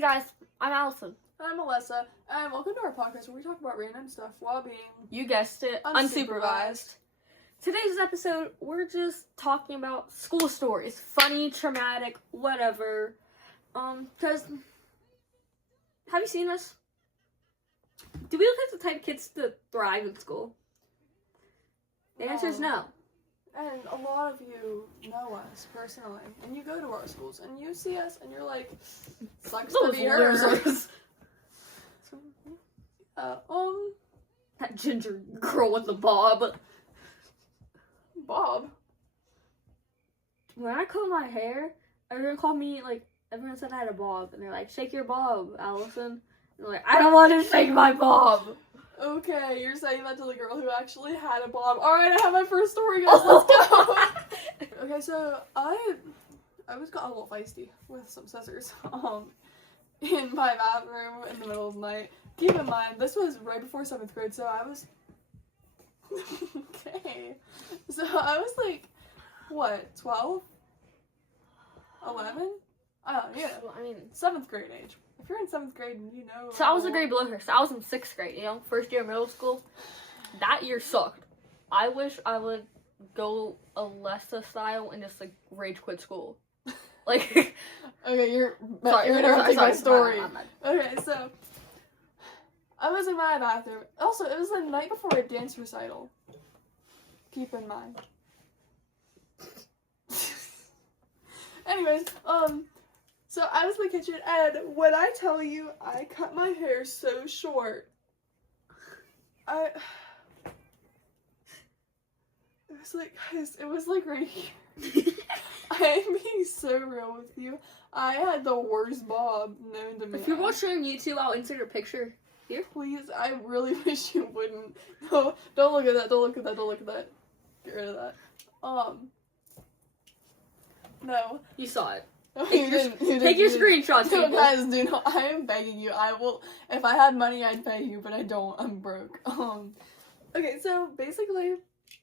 Hey guys, I'm Allison. I'm Melissa, and welcome to our podcast where we talk about random stuff while being, You guessed it, unsupervised. Today's episode, we're just talking about school stories. Funny, traumatic, whatever. Because, have you seen us? Do we look like the type of kids to thrive in school? The answer is no. And a lot of you know us personally, and you go to our schools, and you see us, and you're like, sucks to be her. So, that ginger girl with the bob. Bob? When I cut my hair, everyone called me, everyone said I had a bob, and they're like, shake your bob, Allison. And they're like, I don't want to shake my bob. Okay, you're saying that to the girl who actually had a bob. Alright, I have my first story, guys, let's go! Okay, so I got a little feisty with some scissors, in my bathroom in the middle of the night. Keep in mind, this was right before 7th grade, so I was... Okay. So I was like, what, 12? 11? Yeah. Well, I mean, 7th grade age. If you're in 7th grade and you know... So I was a grade below her, so I was in 6th grade, first year of middle school. That year sucked. I wish I would go Alessa style and just, rage quit school. Okay, you're interrupting my story. Okay, so... I was in my bathroom. Also, it was the night before a dance recital. Keep in mind. Anyways, so I was in the kitchen, and when I tell you I cut my hair so short, it was like right here. I'm being so real with you. I had the worst bob known to me. If you're watching on YouTube, I'll insert a picture. Here? Please, I really wish you wouldn't. No, don't look at that, don't look at that, don't look at that. Get rid of that. No. You saw it. No, Take your screenshots, people. Guys, do not, I am begging you, I will, if I had money, I'd pay you, but I don't, I'm broke. Okay, so, basically,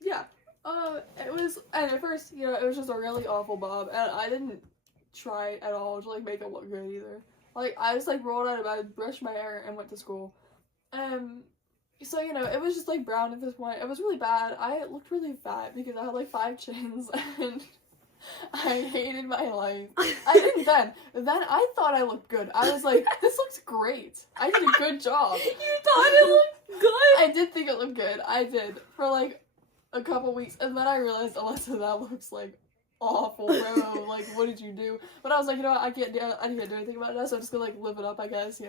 yeah, it was, and at first, it was just a really awful bob, and I didn't try at all to, make it look good either. I just, rolled out of bed, brushed my hair, and went to school. So, it was just, brown at this point. It was really bad. I looked really fat because I had, 5 chins, and I hated my life. I didn't then. Then I thought I looked good. I was like, this looks great. I did a good job. You thought it looked good? I did think it looked good. I did. For, a couple weeks. And then I realized, Alyssa, that looks, awful, bro. What did you do? But I was like, you know what, I can't do anything about it now, so I'm just gonna, live it up, I guess,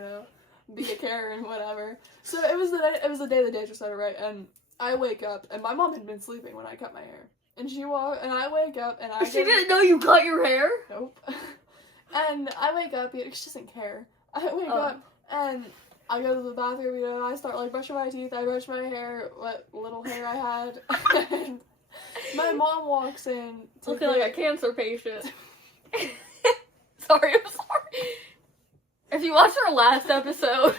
be a Karen, whatever. So it was the day the dance started, right? And I wake up, and my mom had been sleeping when I cut my hair. And she walked, and I wake up, and She didn't know you cut your hair? Nope. And I wake up, she doesn't care. I wake up, and I go to the bathroom, I start, brushing my teeth, I brush my hair, what little hair I had, and my mom walks in. Looking like a cancer patient. Sorry, I'm sorry. If you watched our last episode...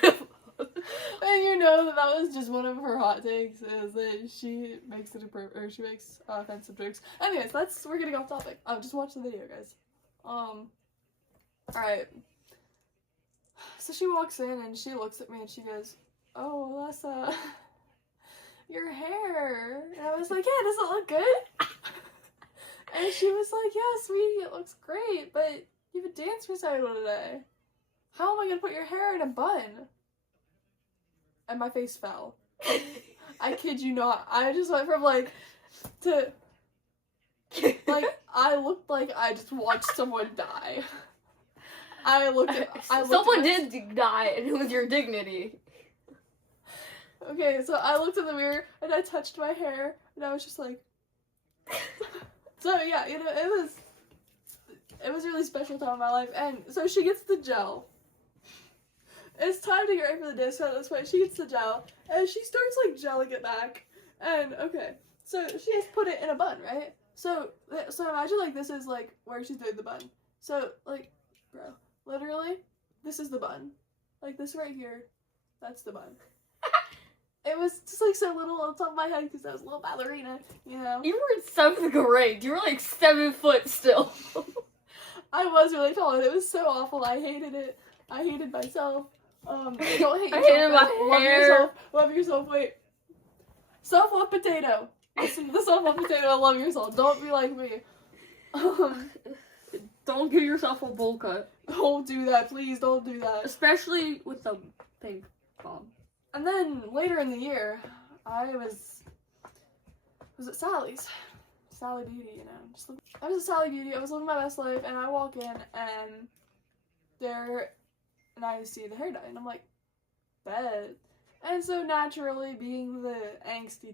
And you know that was just one of her hot takes, is that she makes offensive jokes. Anyways, we're getting off topic. Just watch the video, guys. Alright. So she walks in and she looks at me and she goes, "Oh, Alessa, your hair." And I was like, "Yeah, does it look good?" And she was like, "Yeah, sweetie, it looks great, but you have a dance recital today. How am I gonna put your hair in a bun?" And my face fell. I kid you not. I just went from, to... I looked like I just watched someone die. Someone did die, and it was your dignity. Okay, so I looked in the mirror, and I touched my hair, and I was just like... So, yeah, it was a really special time in my life, and so she gets the gel. It's time to get ready for the dance at this point. She gets the gel, and she starts, gelling it back, and, okay, so she has put it in a bun, right? So imagine, this is, where she's doing the bun. So, bro, literally, this is the bun. This right here, that's the bun. It was just, so little on top of my head, because I was a little ballerina, You were in 7th grade. You were, 7 foot still. I was really tall, and it was so awful. I hated it. I hated myself. Don't hate I yourself. hated my Love hair. yourself. Love yourself. Wait. Self-love potato. Listen to the self-love potato. Love yourself. Don't be like me. Don't give yourself a bowl cut. Don't do that. Please don't do that. Especially with the pink bomb. And then later in the year, I was at Sally's. Sally Beauty, you know. I was at Sally Beauty. I was living my best life, and I walk in, and I see the hair dye, and I'm like, bet. And so naturally, being the angsty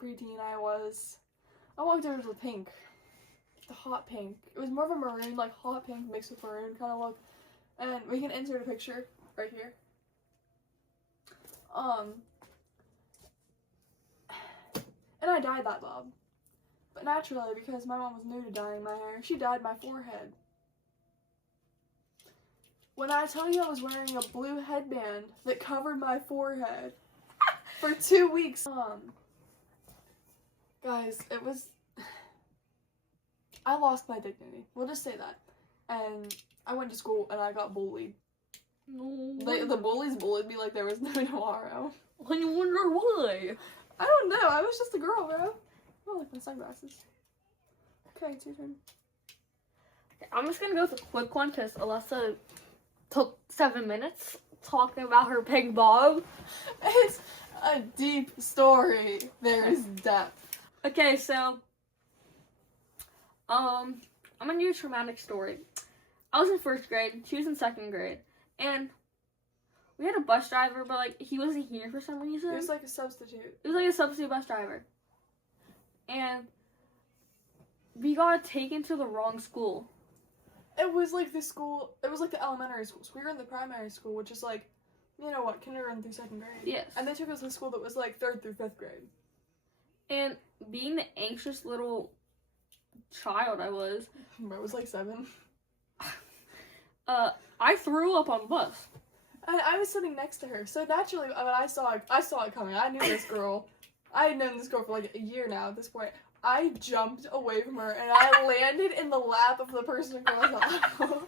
preteen I was, I walked over to the pink. The hot pink. It was more of a maroon, like hot pink mixed with maroon kind of look. And we can insert a picture right here. And I dyed that bob. But naturally, because my mom was new to dyeing my hair, she dyed my forehead. When I tell you I was wearing a blue headband that covered my forehead for 2 weeks. Guys, it was... I lost my dignity. We'll just say that. And I went to school and I got bullied. No. The bullies bullied me like there was no tomorrow. I wonder why. I don't know. I was just a girl, bro. I like my sunglasses. Okay, it's your turn. I'm just gonna go with a quick one because Alyssa took 7 minutes talking about her pink bob. It's a deep story. There is depth. Okay, so I'm gonna do a traumatic story. I was in 1st grade, she was in 2nd grade, and we had a bus driver, but like he wasn't here for some reason. It was like a substitute. It was like a substitute bus driver. And we got taken to the wrong school. It was like the school, it was like the elementary school. So we were in the primary school, which is like, you know what, kindergarten through 2nd grade. Yes. And they took us to the school that was like 3rd through 5th grade. And being the anxious little child I was, I was like 7. I threw up on the bus. And I was sitting next to her, so naturally, when I saw it coming. I knew this girl. I had known this girl for like a year now at this point. I jumped away from her, and I landed in the lap of the person across the aisle.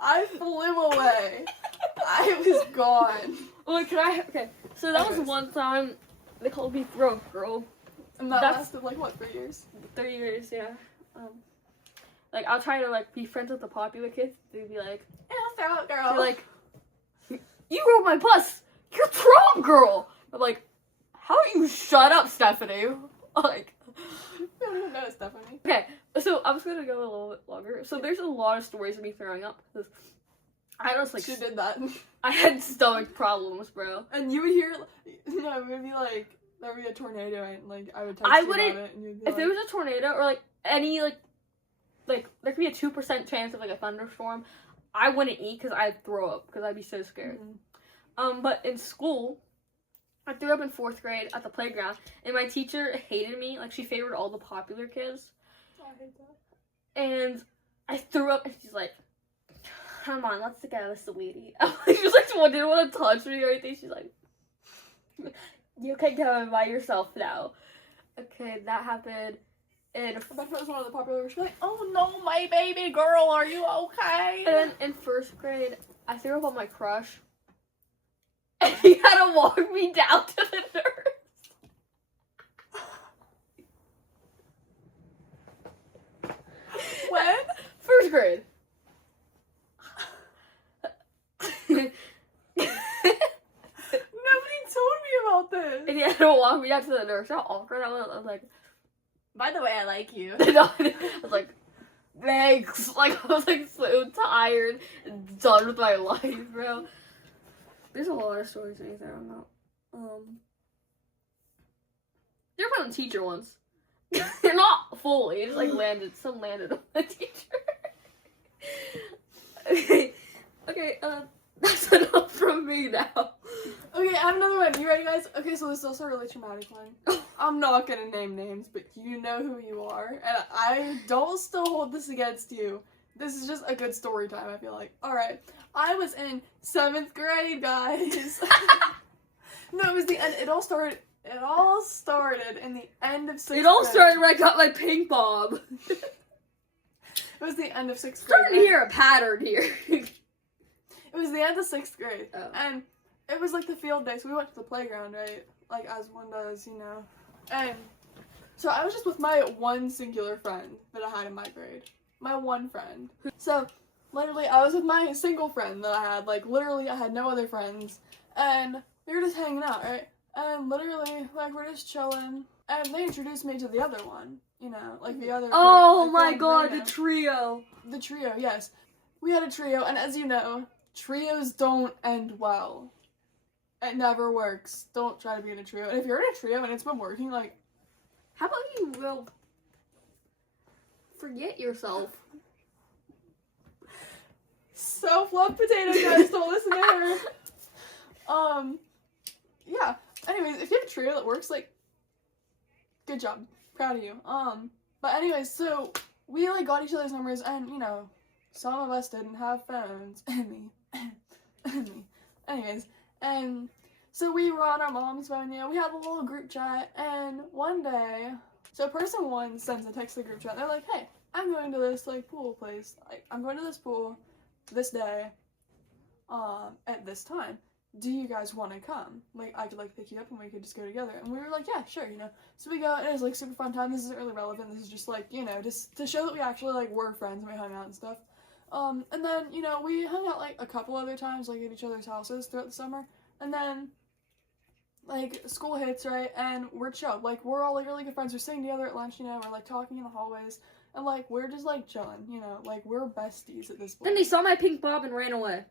I flew away. I was gone. Wait, okay, so that was one time they called me throw up girl. And that lasted like, what, 3 years? 3 years, yeah. Like, I'll try to, like, be friends with the popular kids. They'd be like, Throw up girl. they're like, you rode my bus! You're throw up girl! I'm like, how about you shut up, Stephanie? Like, I don't even know Stephanie. okay, so I'm just gonna go a little bit longer. So there's a lot of stories of me throwing up. I was like, She did that. I had stomach problems, bro. And you would hear, no, it would be like, there would be a tornado, and like, I would text I you wouldn't, about it, and you'd be if like, there was a tornado or like any like there could be a 2% chance of like a thunderstorm, I wouldn't eat because I'd throw up because I'd be so scared. Mhm. But in school, I threw up in 4th grade at the playground, and my teacher hated me. Like, she favored all the popular kids. Oh, I hate that. And I threw up, and she's like, come on, let's go, sweetie. She was like, she didn't want to touch me or anything. She's like, you can go by yourself now. Okay, that happened. And I bet if it was one of the popular, she'd be like, oh no, my baby girl, are you okay? And then in 1st grade, I threw up on my crush. And he had to walk me down to the nurse. When? 1st grade. Nobody told me about this. And he had to walk me down to the nurse. How awkward I was. I was like, By the way, I like you. no, I was like, thanks. Like, I was like so tired and done with my life, bro. There's a lot of stories in there. I'm not. They're from the teacher ones. They're not fully. It just like landed. Some landed on the teacher. Okay. That's enough from me now. Okay, I have another one. You ready, guys? Okay, so this is also a really traumatic one. I'm not gonna name names, but you know who you are, and I don't still hold this against you. This is just a good story time, I feel like. Alright, I was in 7th grade, guys. No, it was the end. It all started in the end of 6th grade. It all started when I got my pink bob. It was the end of 6th grade. Starting to hear a pattern here. It was the end of 6th grade. Oh. And it was like the field day, so we went to the playground, right? Like, as one does, you know. And so I was just with my one singular friend that I had in my grade. My one friend. So, literally, I was with my single friend that I had. Like, literally, I had no other friends. And we were just hanging out, right? And literally, like, we're just chilling. And they introduced me to the other one, you know, like the other. Oh the my girl god, Brandon. the trio. The trio, yes. We had a trio, and as you know, trios don't end well. It never works. Don't try to be in a trio. And if you're in a trio and it's been working, like, How about you will forget yourself? self-love potato guys, don't listen to her. Yeah. Anyways, if you have a trio that works, like, good job. Proud of you. But anyways, so we, like, got each other's numbers, and, you know, some of us didn't have phones. And me. Anyways, and so we were on our mom's phone, you know, we had a little group chat, and one day, so person one sends a text to the group chat, they're like, hey, I'm going to this, like, pool place. Like, I'm going to this pool this day, at this time. Do you guys want to come? Like, I could, like, pick you up and we could just go together. And we were like, yeah, sure, you know. So we go, and it was, like, super fun time. This isn't really relevant. This is just, like, you know, just to show that we actually, like, were friends and we hung out and stuff. And then, you know, we hung out, like, a couple other times, like, at each other's houses throughout the summer. And then, like, school hits, right? And we're chill. Like, we're all, like, really good friends. We're sitting together at lunch, you know. We're, like, talking in the hallways. And, like, we're just, like, chilling, you know. Like, we're besties at this point. Then they saw my pink bob and ran away.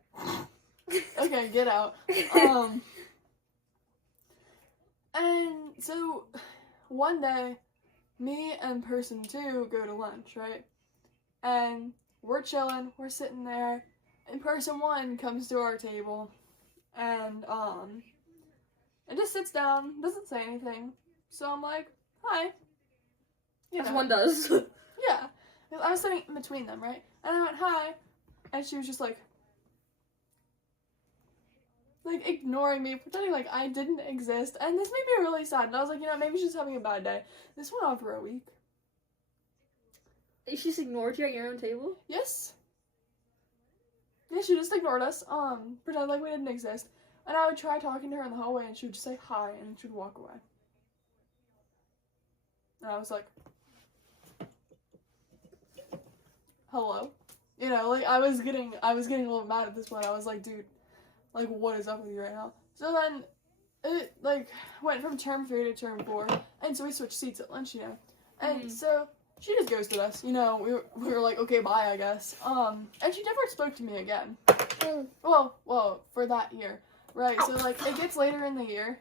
Okay, get out. And so one day, me and person two go to lunch, right? And we're chilling, we're sitting there, and person one comes to our table, and just sits down, doesn't say anything. So I'm like, hi. You As know. one does. Yeah. I was sitting in between them, right? And I went, hi. And she was just like ignoring me, pretending like I didn't exist. And this made me really sad. And I was like, you know, maybe she's having a bad day. This went on for a week. She just ignored you at your own table? Yes. Yeah, she just ignored us. Pretend like we didn't exist. And I would try talking to her in the hallway and she would just say hi and then she would walk away. And I was like, hello? You know, like I was getting a little mad at this point. I was like, dude, like what is up with you right now? So then it like went from term 3 to term 4, and so we switched seats at lunch, you know. And so she just ghosted us, you know. We were like, okay, bye, I guess. And she never spoke to me again. Well, for that year, right? So like it gets later in the year.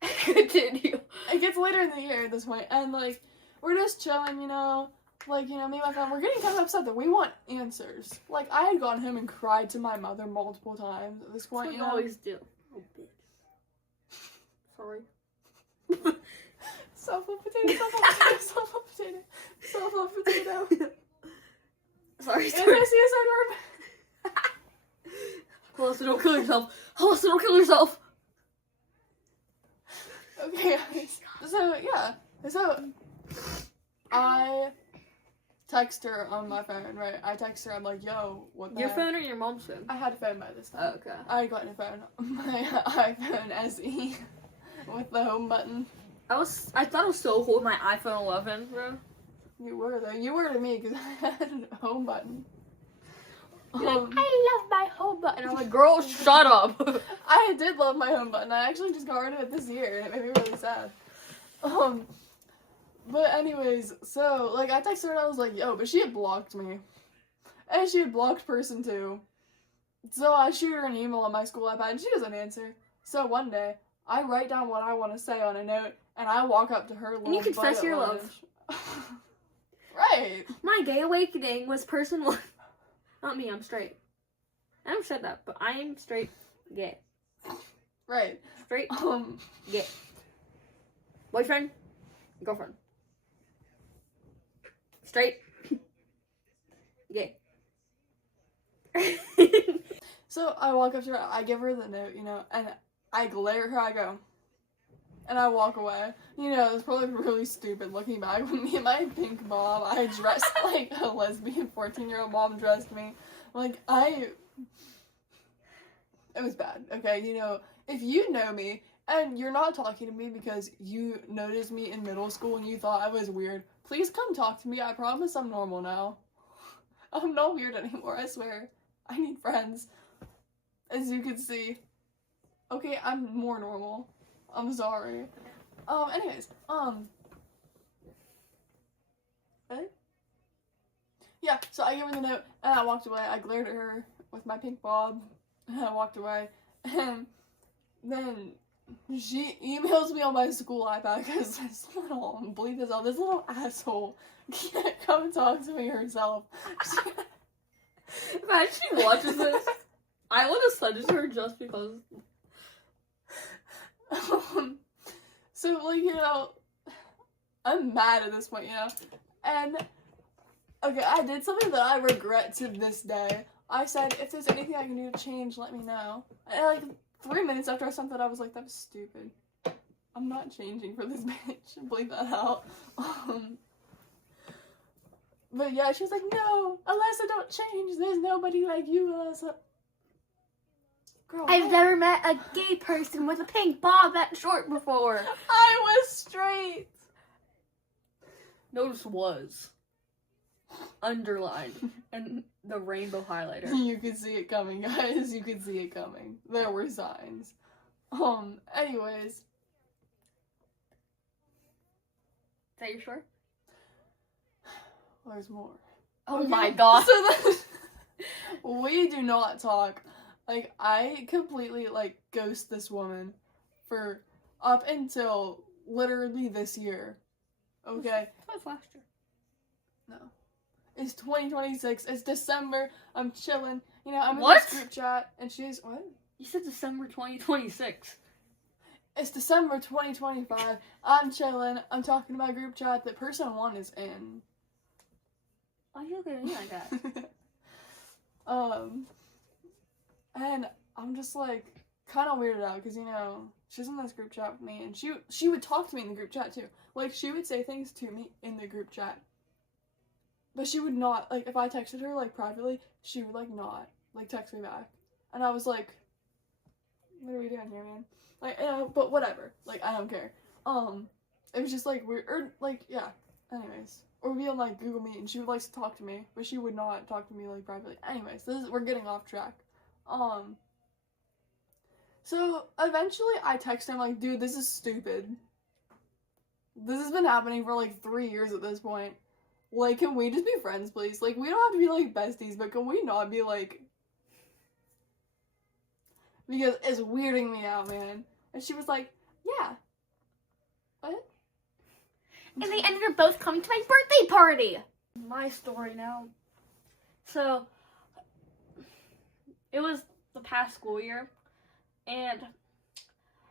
Continue. It gets later in the year at this point, and like we're just chilling, you know. Like, you know, me and my friend, we're getting kind of upset that we want answers. Like, I had gone home and cried to my mother multiple times at this point, That's you what know. you always do. Oh, bitch. Sorry. Self-love potato, self-love potato, self-love potato, self-love potato. Sorry. Anti-suicide verb. Hollister, don't kill yourself. Hollister, don't kill yourself. Okay, guys. So, yeah. So, I text her on my phone, right? I text her, I'm like, yo, what the Your heck? phone or your mom's phone? I had a phone by this time. Oh, okay. I had gotten a phone. My iPhone SE with the home button. I thought it was so cool with my iPhone 11, bro. You were, though. You were to me, because I had a home button. You're like, I love my home button. And I'm like, girl, shut up. I did love my home button. I actually just got rid of it this year, and it made me really sad. But anyways, so, like, I texted her and I was like, yo, but she had blocked me. And she had blocked person two. So I shoot her an email on my school iPad and she doesn't answer. So one day, I write down what I want to say on a note and I walk up to her little And you confess butt your lunch. love. Right. My gay awakening was person one. Not me, I'm straight. I never said that, but I am straight gay. Right. Straight gay. Boyfriend, girlfriend. Straight. Gay. So I walk up to her, I give her the note, you know, and I glare at her, I go, and I walk away. You know, it's probably really stupid looking back when me and my pink mom, I dressed like a lesbian 14-year-old mom dressed me. Like, I It was bad, okay? You know, if you know me and you're not talking to me because you noticed me in middle school and you thought I was weird, please come talk to me. I promise I'm normal now. I'm not weird anymore, I swear. I need friends. As you can see. Okay, I'm more normal. I'm sorry. Anyways, Ready? Yeah, so I gave her the note, and I walked away. I glared at her with my pink bob, and I walked away. And then she emails me on my school iPad because this little, believe this, this little asshole can't come talk to me herself. Imagine she watches this. I would have sent it to her just because. So, like, you know, I'm mad at this point, you know? And, okay, I did something that I regret to this day. I said, if there's anything I can do to change, let me know. And, like, 3 minutes after I sent that, I was like, that was stupid. I'm not changing for this bitch. Bleep that out. But yeah, she was like, no, Alyssa, don't change. There's nobody like you, Alyssa. Girl, I've never met a gay person with a pink bob that short before. I was straight. Notice was underlined and the rainbow highlighter. You could see it coming, guys. You could see it coming. There were signs. Anyways. Is that your story? There's more. Oh okay. my god. So then, we do not talk. Like, I completely, like, ghost this woman for up until literally this year. Okay? That was last year. No. It's 2026. It's December. I'm chilling. You know, I'm in What? this group chat, and she's, what? You said December 2026. It's December 2025. I'm chilling. I'm talking to my group chat that person 1 is in. Why are you looking at me like that? And I'm just, like, kind of weirded out, because, you know, she's in this group chat with me, and she would talk to me in the group chat, too. Like, she would say things to me in the group chat. But she would not, like, if I texted her, like, privately, she would, like, not, like, text me back. And I was like, what are we doing here, man? Like, you know, but whatever. Like, I don't care. It was just, like, weird, or, like, yeah. Anyways. Or we'd be on, like, Google Meet, and she would like to talk to me, but she would not talk to me, like, privately. Anyways, we're getting off track. So, eventually, I text him, like, dude, this is stupid. This has been happening for, like, 3 years at this point. Like, can we just be friends, please? Like, we don't have to be, like, besties, but can we not be, like... Because it's weirding me out, man. And she was like, yeah. What? And they ended up both coming to my birthday party. My story now. So, it was the past school year, and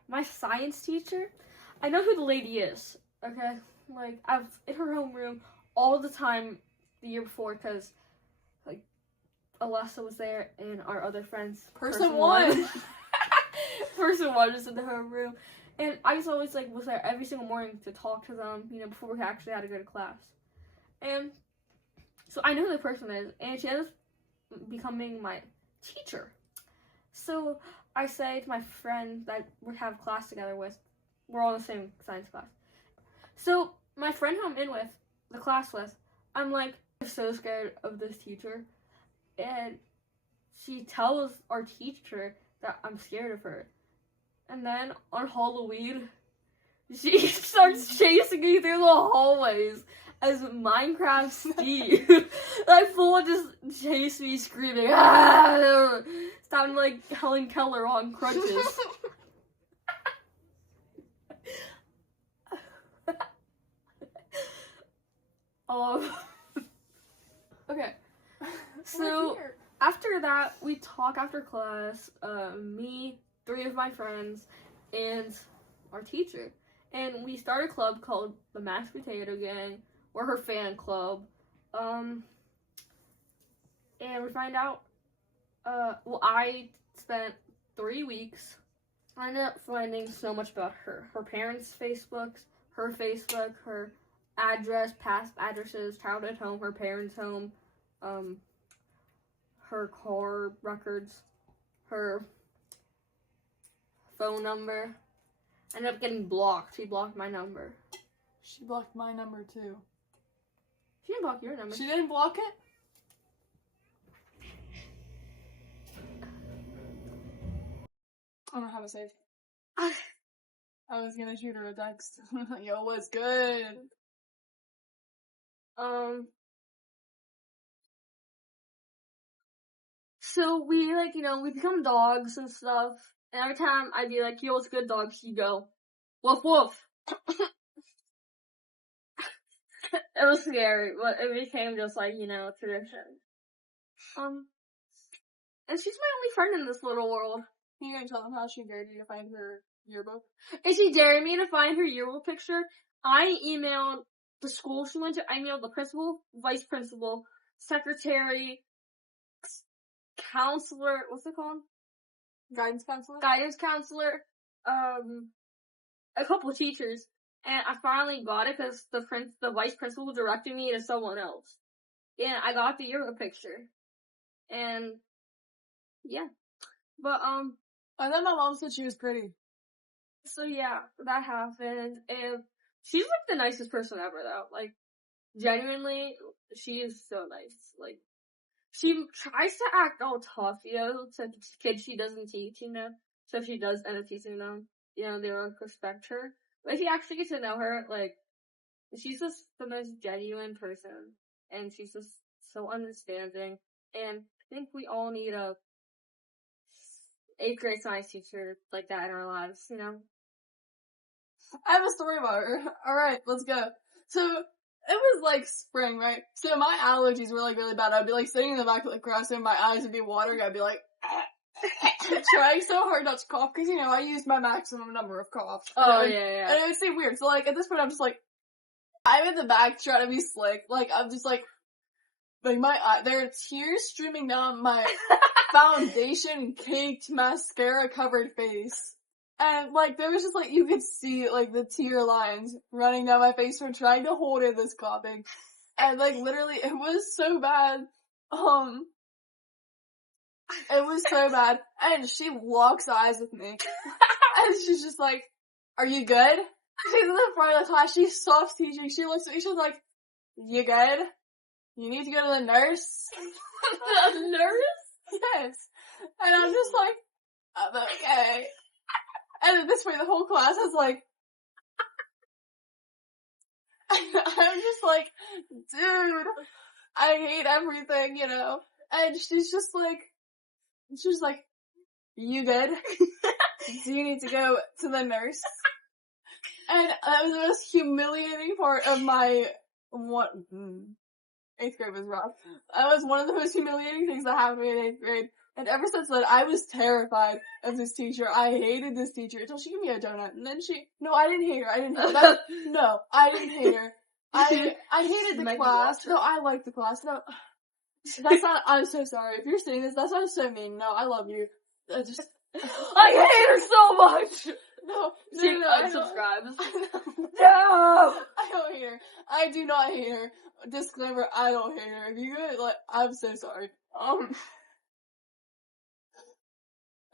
my science teacher, I know who the lady is, okay? Like, I was in her homeroom all the time the year before, because, like, Alyssa was there, and our other friends. Person 1. Person 1 was in the homeroom. And I was always, like, was there every single morning to talk to them, you know, before we actually had to go to class. And so I know who the person is, and she ended up becoming my teacher. So I say to my friend that we have class together with, we're all in the same science class. So my friend who I'm in with, the class with, I'm like, I'm so scared of this teacher. And she tells our teacher that I'm scared of her. And then on Halloween, she starts chasing me through the hallways as Minecraft Steve. Like, full just chase me screaming, ah! Sounding like Helen Keller on crutches. Okay. So, after that, we talk after class, me, 3 of my friends, and our teacher. And we start a club called the Mashed Potato Gang. We're her fan club. And we find out, well, I spent 3 weeks. I ended up finding so much about her. Her parents' Facebooks, her Facebook, her address, past addresses, childhood home, her parents' home, her car records, her phone number. I ended up getting blocked. She blocked my number. She blocked my number too. She didn't block your number. She didn't block it? I don't have a save. I was gonna shoot her a text. Yo, what's good? So we, like, we become dogs and stuff. And every time I'd be like, yo, what's good, dog? She'd go, woof, woof. It was scary, but it became just, like, tradition. And she's my only friend in this little world. You gonna tell them how she dared you to find her yearbook? And she dared me to find her yearbook picture. I emailed the school she went to. I emailed the principal, vice principal, secretary, counselor, what's it called? Guidance counselor? Guidance counselor, a couple of teachers. And I finally got it because the vice principal directed me to someone else. And I got the yearbook picture. And, yeah. But, I thought my mom said she was pretty. So yeah, that happened. And she's like the nicest person ever though. Like, genuinely, she is so nice. Like, she tries to act all tough, to kids she doesn't teach, So if she does end up teaching them, they will respect her. But if you actually get to know her, like, she's just the most genuine person. And she's just so understanding. And I think we all need a 8th grade science teacher like that in our lives, I have a story about her. Alright, let's go. So, it was like spring, right? So my allergies were like really bad. I'd be like sitting in the back of the class and my eyes would be watering. I'd be like, trying so hard not to cough because, I used my maximum number of coughs. Oh, yeah. And it would seem weird. So like, at this point I'm just like, I'm in the back trying to be slick. Like, I'm just like my eye, there are tears streaming down my foundation caked mascara covered face. And, like, there was just, like, you could see, like, the tear lines running down my face from trying to hold in this coughing. And, like, literally, it was so bad. It was so bad. And she locks eyes with me. And she's just like, are you good? She's in the front of the class. She's soft teaching. She looks at me. She's like, you good? You need to go to the nurse? The nurse? Yes. And I'm just like, I'm okay. And at this point, the whole class is like, I'm just like, dude, I hate everything, And she's like, you good? Do you need to go to the nurse? And that was the most humiliating part of my 8th grade was rough. That was one of the most humiliating things that happened in 8th grade. And ever since then, I was terrified of this teacher. I hated this teacher until she gave me a donut. And then no, I didn't hate her. No, I didn't hate her. I hated the class. No, I liked the class. No, that's not, I'm so sorry. If you're saying this, that's not so mean. No, I love you. I hate her so much! No, she unsubscribes. No! I don't hate her. I do not hate her. Disclaimer, I don't hate her. If you could, I'm so sorry.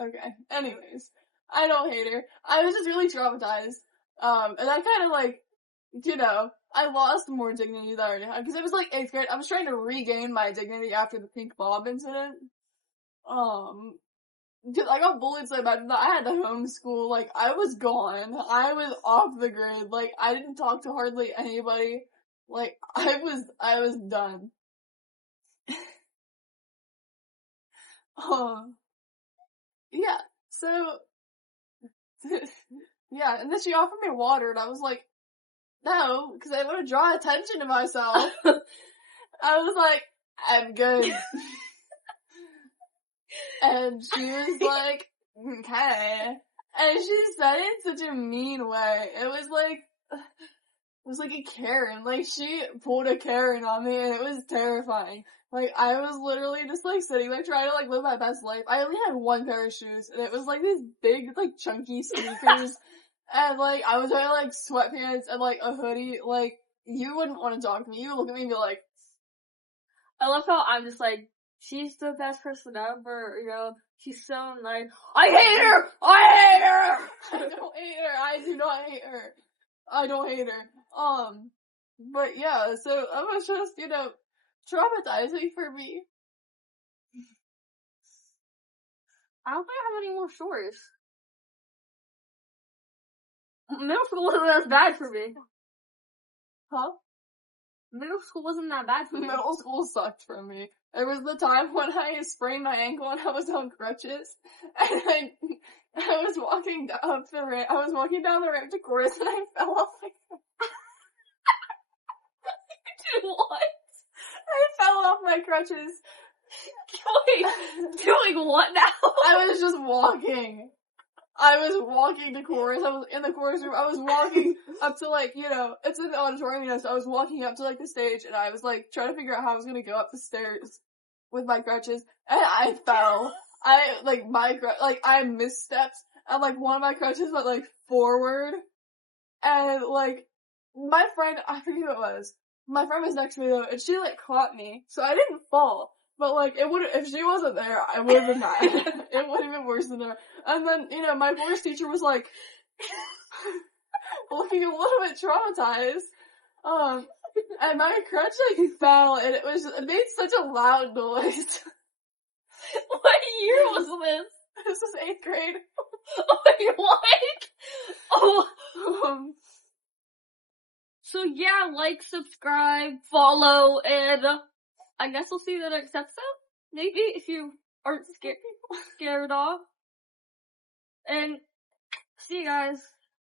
Okay. Anyways, I don't hate her. I was just really traumatized. And I kind of I lost more dignity that I already had. Because it was 8th grade. I was trying to regain my dignity after the Pink Bob incident. Cause I got bullied so bad that I had to homeschool. I was gone. I was off the grid. I didn't talk to hardly anybody. I was done. Yeah, so, yeah, and then she offered me water, and I was like, no, because I want to draw attention to myself. I was like, I'm good. And she was like, okay. And she said it in such a mean way. It was like a Karen. She pulled a Karen on me, and it was terrifying. I was literally just, sitting there trying to, live my best life. I only had one pair of shoes, and it was, these big, chunky sneakers. And, I was wearing, sweatpants and, a hoodie. You wouldn't want to talk to me. You would look at me and be like... I love how I'm just, she's the best person ever, you know, she's so nice. I hate her! I hate her! I don't hate her. I do not hate her. I don't hate her. But yeah, so it was just, you know, traumatizing for me. I don't think I have any more stories. Middle school wasn't as bad for me. Huh? Middle school wasn't that bad for me. Middle school sucked for me. There was the time when I sprained my ankle and I was on crutches, and I was walking up the ramp. I was walking down the ramp to chorus, and I fell off my. What? I fell off my crutches. Doing what now? I was just walking. I was walking to chorus. I was in the chorus room. I was walking up to, like, you know, it's in the auditorium, you know, so I was walking up to, like, the stage, and I was, like, trying to figure out how I was gonna go up the stairs with my crutches, and I fell. I misstepped, and, like, one of my crutches went, like, forward, and, like, my friend, I forget who it was. My friend was next to me, though, and she, like, caught me, so I didn't fall. But, like, if she wasn't there, I would've been mad. It would've been worse than her. And then, you know, my voice teacher was, like, looking a little bit traumatized. And my crutch, like, fell, and it made such a loud noise. What year was this? This was 8th grade. Wait, what? Oh. So yeah, like, subscribe, follow, and I guess we'll see you in the next episode. Maybe, if you aren't scared off. And see you guys.